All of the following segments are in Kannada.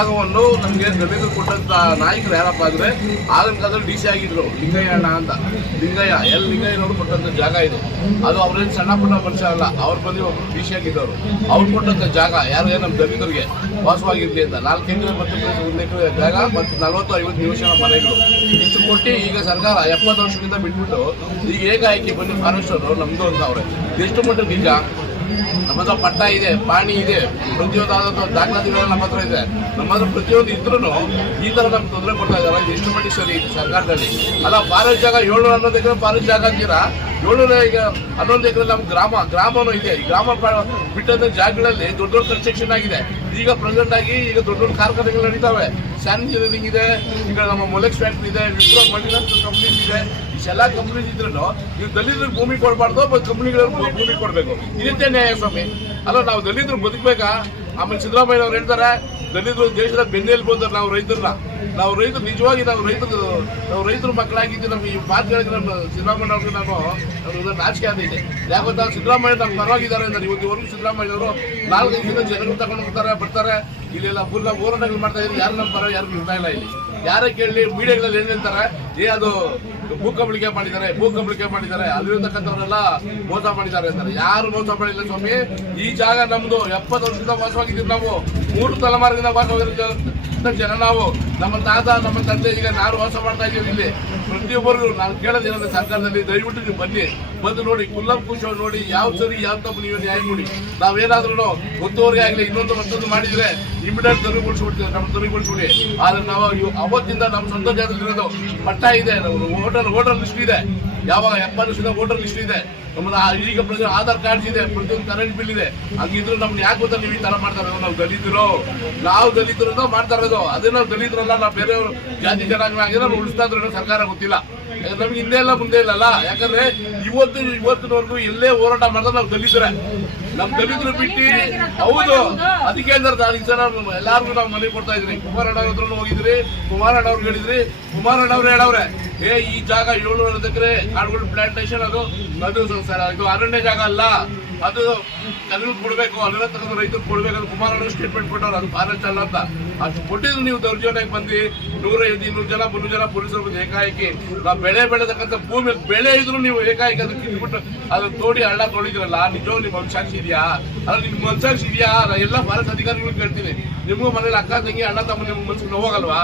ಜಾಗವನ್ನು ನಮಗೆ ದಲಿತರು ಕೊಟ್ಟಂತ ನಾಯಕರು ಯಾರಪ್ಪ ಅಂದ್ರೆ ಆಗಿನ ಕಾಲದಲ್ಲಿ ಡಿ ಸಿ ಆಗಿದ್ರು. ಲಿಂಗಯ್ಯ ಅಣ್ಣ ಅಂತ. ಲಿಂಗಯ್ಯ, ಎಲ್ ಲಿಂಗಯ್ಯನವರು ಕೊಟ್ಟಂತ ಜಾಗ ಇದು. ಅದು ಅವ್ರೇನು ಸಣ್ಣ ಪುಟ್ಟ ಮನುಷ್ಯ ಅಲ್ಲ, ಅವ್ರ ಬಂದು ಒಬ್ರು ಡಿ ಸಿ ಆಗಿದ್ದವರು. ಅವ್ರು ಕೊಟ್ಟಂತ ಜಾಗ ಯಾರು ನಮ್ಮ ದಲಿತರಿಗೆ ವಾಸವಾಗಿರ್ಲಿ ಅಂತ. ನಾಲ್ಕು ಎಕರೆ ಮತ್ತು ಒಂದು ಎಕರೆ ಜಾಗ ಮತ್ತು ನಲವತ್ತು ಐವತ್ತು ನಿಮಿಷ ಮನೆಗಳು. ಇಷ್ಟು ಕೊಟ್ಟು ಈಗ ಸರ್ಕಾರ ಎಪ್ಪತ್ತು ವರ್ಷದಿಂದ ಬಿಟ್ಬಿಟ್ಟು ಈಗ ಏಕಾಏಕಿ ಬಂದು ಫಾರೆಸ್ಟ್ ನಮ್ದು ಅಂತ ಅವ್ರೆ. ಎಷ್ಟು ಮಟ್ಟಿಗೆ ನಿಜ ನಮ್ಮ ಹತ್ರ ಪಟ್ಟ ಇದೆ, ಪಾಣಿ ಇದೆ ಪ್ರತಿಯೊಂದು ದಾಖಲಾತಿಗಳು ನಮ್ಮ ಹತ್ರ ಇದೆ. ನಮ್ಮ ಹತ್ರ ಪ್ರತಿಯೊಂದು ಇದ್ರೂ ಈ ತರ ನಮ್ಗೆ ತೊಂದರೆ ಕೊಡ್ತಾ ಇದಾರೆ ಇದು ಎಷ್ಟು ಮಟ್ಟಿಗೆ ಸರಿ, ಸರ್ಕಾರದಲ್ಲಿ. ಅಲ್ಲ ಫಾರೆಸ್ಟ್ ಜಾಗ ಏಳ್ನೂರ ಅನ್ನೋದಕ್ಕೆ ಎಕರೆ ಫಾರೆಸ್ಟ್ ಜಾಗ ಅಂತೀರಾ ಏಳ್ನೂರ ಈಗ ಹನ್ನೊಂದು ಎಕರೆ ನಮ್ಮ ಗ್ರಾಮ, ಗ್ರಾಮನೂ ಇದೆ. ಈ ಗ್ರಾಮ ಬಿಟ್ಟಂತ ಜಾಗಗಳಲ್ಲಿ ದೊಡ್ಡ ದೊಡ್ಡ ಕನ್ಸ್ಟ್ರಕ್ಷನ್ ಆಗಿದೆ. ಈಗ ಪ್ರೆಸೆಂಟ್ ಆಗಿ ಈಗ ದೊಡ್ಡ ದೊಡ್ಡ ಕಾರ್ಖಾನೆಗಳು ನಡೀತಾವೆ. ಸ್ಯಾನ್ ಇಂಜಿನಿಯರಿಂಗ್ ಇದೆ, ಈಗ ನಮ್ಮ ಮೊಲೆಕ್ಸ್ ಫ್ಯಾಕ್ಟ್ರಿ ಇದೆ ವಿಪ್ರೋ ಮಲ್ಟಿನಾಷನಲ್ ಕಂಪ್ನೀಸ್ ಇದೆ. ಇಷ್ಟೆಲ್ಲ ಕಂಪ್ನೀಸ್ ಇದ್ರೂ ನೀವು ದಲಿತರಿಗೆ ಭೂಮಿ ಕೊಡಬಾರ್ದು, ಮತ್ತು ಕಂಪ್ನಿಗಳಿಗೆ ಭೂಮಿ ಕೊಡಬೇಕು. ಇದೇ ನ್ಯಾಯ ಸ್ವಾಮಿ. ಅಲ್ಲ, ನಾವು ದಲಿತರು ಬದುಕಬೇಕಾ? ಆಮೇಲೆ ಸಿದ್ದರಾಮಯ್ಯ ಅವ್ರು ಹೇಳ್ತಾರೆ, ದಲಿತರು ದೇಶದ ಬೆನ್ನೆಲುಬು ಅಂತಾರೆ ನಾವು ರೈತರನ್ನ ನಾವು ರೈತರು ನಿಜವಾಗಿ ನಾವು ರೈತರು, ನಾವು ರೈತರ ಮಕ್ಕಳಾಗಿದ್ದು ನಮ್ಗೆ ಈ ಮಾತು ಹೇಳಿದ್ರೆ ನಮ್ಮ ಸಿದ್ದರಾಮಯ್ಯ ಅವ್ರಿಗೆ ನಾನು ನಮ್ಗೆ ನಾಚಿಕೆ ಆಗಿದೆ ಯಾಕೆ ಗೊತ್ತಾ ಸಿದ್ದರಾಮಯ್ಯ ನಮ್ಮ ಪರವಾಗಿದ್ದಾರೆ ಅಂದ್ರೆ ಇವತ್ತಿವರೆಗೂ ಸಿದ್ದರಾಮಯ್ಯ ಅವರು ನಾಲ್ಕು ದಿನ ಜನಗಳು ತಗೊಂಡು ಹೋಗ್ತಾರೆ ಬರ್ತಾರೆ. ಇಲ್ಲೆಲ್ಲ ಪೂರ್ಣ ನಾವು ಹೋರಾಟಗಳು ಮಾಡ್ತಾ ಇದ್ದಾರೆ. ಯಾರು ನಮ್ಮ ಪರ, ಯಾರು ಇಲ್ಲ ಇಲ್ಲಿ. ಯಾರೇ ಕೇಳಲಿ ಮೀಡಿಯಾಗಳಲ್ಲಿ ಏನು ಹೇಳ್ತಾರೆ ಏ, ಅದು ಭೂ ಕಬಳಿಕೆ ಮಾಡಿದ್ದಾರೆ ಭೂ ಕಬಳಿಕೆ ಮಾಡಿದ್ದಾರೆ. ಅಲ್ಲಿರ್ತಕ್ಕಂಥವರೆಲ್ಲ ಮೋಸ ಮಾಡಿದ್ದಾರೆ ಅಂತಾರೆ. ಯಾರು ಮೋಸ ಮಾಡಿಲ್ಲ ಸ್ವಾಮಿ? ಈ ಜಾಗ ನಮ್ದು. ಎಪ್ಪತ್ತು ವರ್ಷದಿಂದ ವಾಸವಾಗಿದ್ದೀವಿ ನಾವು. ಮೂರು ತಲೆಮಾರಿನಿಂದ ವಾಸವಾಗಿರೋ ಜನ ನಾವು. ನಮ್ಮ ತಾತ, ನಮ್ಮ ತಂದೆ ಈಗ ನಾರು ವಾಸ ಮಾಡ್ತಾ ಇದ್ದೀವಿ ಇಲ್ಲಿ. ಪ್ರತಿಯೊಬ್ಬರು ನಾನು ಕೇಳೋದೇನಂದ್ರೆ ಸರ್ಕಾರದಲ್ಲಿ ದಯವಿಟ್ಟು ನೀವು ಬನ್ನಿ. ಬಂದು ನೋಡಿ, ಕುಲ್ಲಂ ಕುಲ್ಲಂಕುಷ ನೋಡಿ, ಯಾವ ಸರಿ ಯಾವ ತಪ್ಪು ನೀವು ನ್ಯಾಯ ಕೊಡಿ. ನಾವೇನಾದ್ರೂ ಒತ್ತುವರಿ ಆಗಲಿ, ಇನ್ನೊಂದು ಮತ್ತೊಂದು ಮಾಡಿದ್ರೆ ಇಮಿಡಿಯೇಟ್ ತೊರಿಗೊಳಿಸ್ಬಿಡ್ತೀವಿ ನಮ್ಮ ತೊರಿಗೊಳಿಸ್ಬಿಡಿ ಆದ್ರೆ ನಾವು ಅವತ್ತಿಂದ ನಮ್ಮ ಸ್ವಂತ ಇರೋದು ಪಟ್ಟ ಇದೆ ಹೋಟೆಲ್ ಹೋಟೆಲ್ ಲಿಸ್ಟ್ ಇದೆ. ಯಾವಾಗ ಎಪ್ಪತ್ತು ವೋಟರ್ ಲಿಸ್ಟ್ ಇದೆ? ಈಗ ಪ್ರತಿ ಆಧಾರ್ ಕಾರ್ಡ್ಸ್ ಇದೆ, ಪ್ರತಿಯೊಂದು ಕರೆಂಟ್ ಬಿಲ್ ಇದೆ. ಹಂಗಿದ್ರು ನಮ್ಗೆ ಯಾಕೆ ಗೊತ್ತಾ ನೀವು ಈ ತರ ಮಾಡ್ತಾ ಇರೋದು? ನಾವು ದಲಿತರು. ನಾವು ದಲಿತರು ಮಾಡ್ತಾ ಇರೋದು. ಅದೇ ನಾವು ದಲಿತರಲ್ಲ ನಾವು ಬೇರೆಯವರು ಜಾತಿ ಜನಾಂಗ ಆಗಿದ್ರೆ ಉಳಿಸ್ತಾ ಇದ್ರು ಸರ್ಕಾರ ಗೊತ್ತಿಲ್ಲ. ನಮ್ಗೆ ಹಿಂದೆ ಇಲ್ಲ, ಮುಂದೆ ಇಲ್ಲಲ್ಲ ಯಾಕಂದ್ರೆ ಇವತ್ತು, ಇವತ್ತಿನವರೆಗೂ ಎಲ್ಲೇ ಹೋರಾಟ ಮಾಡಿದ್ರೆ ನಾವು ದಲಿತರ. ನಮ್ ದಲಿತರು ಬಿಟ್ಟು, ಹೌದು, ಅದಕ್ಕೆ ಅಂದ್ರೆ ಅದಕ್ಕೆ ಎಲ್ಲಾರ್ಗು ನಾವು ಮನೆ ಕೊಡ್ತಾ ಇದ್ರಿ. ಕುಮಾರಣ್ಣ ಅವ್ರ ಹತ್ರನು ಹೋಗಿದ್ರಿ ಕುಮಾರಣ್ಣ ಅವ್ರಿಗೆ ಹೇಳಿದ್ರಿ ಕುಮಾರಣ್ಣ ಅವ್ರು ಹೇಳವ್ರೆ, ಏ, ಈ ಜಾಗ ಏಳ್ನೂರ ಎಕರೆ ಕಾಡುಗಳು ಪ್ಲಾಂಟೇಶನ್ ಅದು ಅದು ಅದು ಅರಣ್ಯ ಜಾಗ ಅಲ್ಲ ಅದು ಕಲ್ಲು ಕೊಡಬೇಕು ಅಲ್ಲ ತಗೊಂಡು ರೈತರು ಕೊಡ್ಬೇಕು ಅಂತ ಕುಮಾರಣ್ಣ ಸ್ಟೇಟ್ಮೆಂಟ್ ಕೊಟ್ಟವ್ರು, ಅದು ಫಾರೆಸ್ಟ್ ಅಲ್ಲ ಅಂತ. ಅದು ಕೊಟ್ಟಿದ್ರು ನೀವು ದೌರ್ಜನ್ಯಕ್ಕೆ ಬಂದು ನೂರೈದು ಇನ್ನೂರು ಜನ, ಮುನ್ನೂರು ಜನ ಪೊಲೀಸರು ಏಕಾಏಕಿ ನಾವು ಬೆಳೆ ಬೆಳೆದಕ್ಕಂಥ ಭೂಮಿ ಬೆಳೆ ಇದ್ರು ನೀವು ಏಕಾಏಕಿ ಅದಕ್ಕೆ ಕಿತ್ಬಿಟ್ಟು ಅದನ್ನ ತೋಡಿ ಹಳ್ಳ ತೊಳಿದ್ರಲ್ಲ ನಿಜವಾಗ್ಲೂ ನಿಮ್ಮ ಮನಸಾಕ್ಷಿ ಇದೆಯಾ? ಅಲ್ಲ ನಿಮ್ಮ ಮನಸಾಕ್ಷಿ ಇದೆಯಾ? ಎಲ್ಲ ಫಾರೆಸ್ಟ್ ಅಧಿಕಾರಿಗಳು ಕೇಳ್ತೀನಿ. ನಿಮಗೂ ಮನೇಲಿ ಅಕ್ಕ, ತಂಗಿ, ಅಣ್ಣ, ತಮ್ಮ ನಿಮ್ಮ ಮನ್ಸಿಗೆ ನೋವಾಗಲ್ವಾ?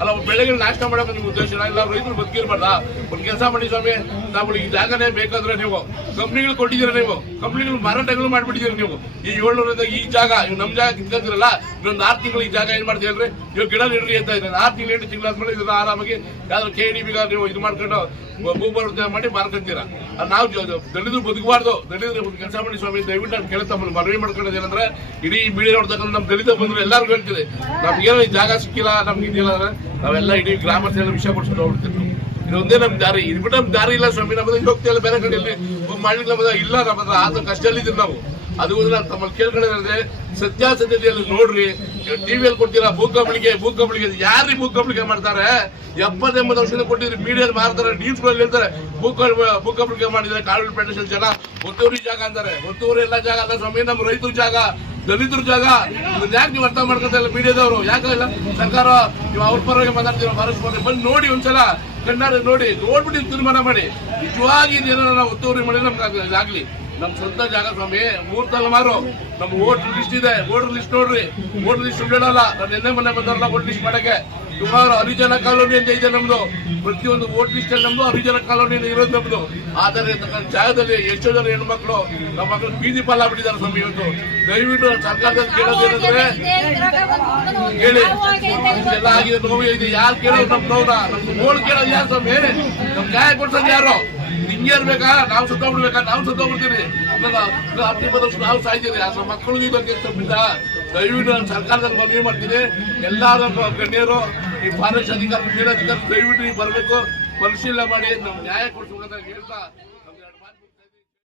ಅಲ್ಲ ಬೆಳೆಗಳು ನಾಶ ಮಾಡೋಕೆ ನಿಮ್ಮ ಉದ್ದೇಶ ಇಲ್ಲ, ರೈತರು ಬದುಕಿರ್ಬಾರ್ದ? ಒಂದು ಕೆಲಸ ಮಾಡಿ ಸ್ವಾಮಿ, ನಾವು ಈ ಜಾಗನೇ ಬೇಕಾದ್ರೆ ನೀವು ಕಂಪ್ನಿಗಳು ಕೊಟ್ಟಿದ್ದೀರಾ ನೀವು? ಕಂಪ್ನಿಗಳು ಮಾರಾಟಗಳು ಮಾಡಿಬಿಟ್ಟಿದ್ದೀರಿ ನೀವು. ಈ ಏಳ್ನೂರದ ಈ ಜಾಗ ಇವ್ ನಮ್ ಜಾಗ ಇದ್ದಿರಲ್ಲ ಇನ್ನೊಂದು ಆರು ತಿಂಗಳು ಈ ಜಾಗ ಏನ್ ಮಾಡ್ತೀವಿ ಅಂದ್ರೆ ಇವಾಗ ಗಿಡ ನೀಡ್ರಿ ಅಂತ ಇದ್ದಾರೆ. ಆರು ತಿಂಗಳು, ಎಂಟು ತಿಂಗಳು ಆದ್ಮೇಲೆ ಇದನ್ನ ಆರಾಮಾಗಿ ಯಾವ್ದು ಕೆ ಡಿ ಬಿಗ ನೀವು ಇದು ಮಾಡ್ಕೊಂಡು ಭೂಪರ ಮಾಡಿ ಮಾರ್ಕೊಂತೀರಾ ನಾವು ದಲಿತರು ಬದುಕಬಾರ್ದು. ಒಂದು ಕೆಲಸ ಮಾಡಿ ಸ್ವಾಮಿ, ದಯವಿಟ್ಟು ನಾನು ಕೇಳ್ತಾ ತಮ್ಮನ್ನು ಮನವಿ ಮಾಡ್ಕೊಳ್ಳೋದು ಏನಂದ್ರೆ, ಇಡೀ ಬೀಳಿ ನೋಡ್ತಕ್ಕಂಥ ನಮ್ಮ ದಲಿತ ಬಂದ್ರು ಎಲ್ಲರಿಗೂ ಹೇಳ್ತೀವಿ ನಮ್ಗೇನೋ ಈ ಜಾಗ ಸಿಕ್ಕಿಲ್ಲ, ನಮ್ಗೆ ಇದಿಲ್ಲ ಅಂದ್ರೆ ನಾವೆಲ್ಲ ಇಡೀ ಗ್ರಾಮಸ್ಥೆಲ್ಲ ವಿಷಯ ಕೊಡ್ಸ್ಕೊಂಡು ಹೋಗ್ಬಿಡ್ತೀವಿ. ಇದೊಂದೇ ನಮ್ ದಾರಿ. ಇದು ಬಿಟ್ಟು ನಮ್ ದಾರಿ ಇಲ್ಲ ಸ್ವಾಮಿ ನಮ್ಮದು ಹೋಗ್ತಿಲ್ಲ ಬೇರೆ ಕಡೆಯಲ್ಲಿ. ಮಾಡ್ಲಿಕ್ಕೆ ನಮ್ಮದು ಇಲ್ಲ ನಮ್ಮ ಹತ್ರ, ಆತ ಕಷ್ಟದಲ್ಲಿದ್ದೀವಿ ನಾವು. ಅದು ನಾನು ತಮ್ಮಲ್ಲಿ ಕೇಳ್ಕೊಂಡಿದ್ರೆ ಸತ್ಯಾಸತ್ಯತೆಯಲ್ಲಿ ನೋಡ್ರಿ ಟಿವಿಯಲ್ಲಿ ಕೊಡ್ತೀರಾ ಭೂಕಂಬಳಿಗೆ ಭೂಕಂಬಳಿಗೆ ಯಾರ್ರಿ ಭೂಕಂಬಳಿಗೆ ಮಾಡ್ತಾರೆ? ಎಪ್ಪತ್ತೆಂಬತ್ತು ವರ್ಷದಿಂದ ಕೊಟ್ಟಿದ್ರೆ ಮೀಡಿಯಾ ಮಾರ್ತಾರೆ ನ್ಯೂಸ್ಗಳಲ್ಲಿ ಹೇಳ್ತಾರೆ ಭೂ ಭೂಕಂಬಳಿಗೆ ಮಾಡಿದ್ರೆ ಕಾಡು ಫೆಡರೇಷನ್ ಜನ ಒತ್ತೂರಿ ಜಾಗ ಅಂತಾರೆ. ಒತ್ತೂರಿ ಎಲ್ಲ ಜಾಗ ಅಲ್ಲ ಸ್ವಾಮಿ, ನಮ್ಮ ರೈತರ ಜಾಗ, ದಲಿತರ ಜಾಗ. ಯಾಕೆ ನೀವು ಅರ್ಥ ಮಾಡ್ಕೊತಾ ಇಲ್ಲ ಮೀಡಿಯಾದವರು? ಯಾಕೆ ಇಲ್ಲ? ಸರ್ಕಾರ, ನೀವು ಅವ್ರ ಪರವಾಗಿ ಮಾತಾಡ್ತೀರ ಬಂದು ನೋಡಿ ಒಂದ್ಸಲ. ಕಣ್ಣಾರೆ ನೋಡಿ, ನೋಡ್ಬಿಟ್ಟು ತೀರ್ಮಾನ ಮಾಡಿ. ನಿಜವಾಗಿ ಒತ್ತುವರಿ ಮಾಡಿ ನಮ್ಗೆ ಆಗ್ಲಿ ನಮ್ ಸ್ವಂತ ಜಾಗ ಸ್ವಾಮಿ ಮೂರ್ ಮಾರು. ನಮ್ ವೋಟರ್ ಲಿಸ್ಟ್ ಇದೆ. ವೋಟರ್ ಲಿಸ್ಟ್ ನೋಡ್ರಿ. ವೋಟರ್ ಲಿಸ್ಟ್ ಹೇಳಲ್ಲ ನಾನು ಎನ್ನೆ ಮನೆ ಬಂದಾರಲ್ಲ ವೋಟ್ ಲಿಸ್ಟ್ ಮಾಡಕ್ಕೆ. ಸುಮಾರು ಹರಿಜನ ಕಾಲೋನಿ ಅಂತ ಇದೆ ನಮ್ದು. ಪ್ರತಿಯೊಂದು ವೋಟ್ ಲಿಸ್ಟ್ ಅಲ್ಲಿ ನಮ್ದು ಹರಿಜನ ಕಾಲೋನಿ ಇರೋದು ನಮ್ದು. ಆದರೆ ಜಾಗದಲ್ಲಿ ಎಷ್ಟೋ ಜನ ಹೆಣ್ಮಕ್ಳು, ನಮ್ಮ ಮಕ್ಕಳು ಬೀದಿ ಪಾಲ ಬಿಟ್ಟಿದ್ದಾರೆ ಸ್ವಾಮಿ ಇವತ್ತು. ದಯವಿಟ್ಟು ಸರ್ಕಾರದಲ್ಲಿ ಕೇಳೋದೇನಂದ್ರೆ ಹೇಳಿ ಎಲ್ಲ ಆಗಿದೆ, ನೋವು ಇದೆ. ಯಾರು ಕೇಳೋದು ನಮ್ ನೋವ್ನ? ನಮ್ ಮೋಳ್ ಕೇಳೋದು ಯಾರು ಹೇಳಿ. ನಮ್ ನ್ಯಾಯ ಕೊಡ್ಸೋದು ಯಾರು? ಹಿಂಗೆ ಇರ್ಬೇಕಾ? ನಾವು ಸುತ್ತೋಗ್ಬಿಡ್ಬೇಕಾ? ನಾವು ಸುತ್ತೋಗ್ಬಿಡ್ತೀವಿ. ನಾವು ಸಾಯ್ತೀವಿ. ಆ ಮಕ್ಕಳಿಗೆ ಬಗ್ಗೆ ತಪ್ಪಿಲ್ಲ ದಯವಿಟ್ಟು ನಾನು ಸರ್ಕಾರದಲ್ಲಿ ಮನವಿ ಮಾಡ್ತೀನಿ. ಎಲ್ಲಾರು ನಮ್ಮ ಗಣ್ಯರು ಈ ಫಾರೆಸ್ಟ್ ಅಧಿಕಾರಿ ಮೇಲಧಿಕಾರಿ ದಯವಿಟ್ಟು ನೀವು ಬರಬೇಕು ಪರಿಶೀಲನೆ ಮಾಡಿ ನಾವು ನ್ಯಾಯ ಕೊಡಿಸ್ಬೇಕಂತ ಹೇಳ್ತಾ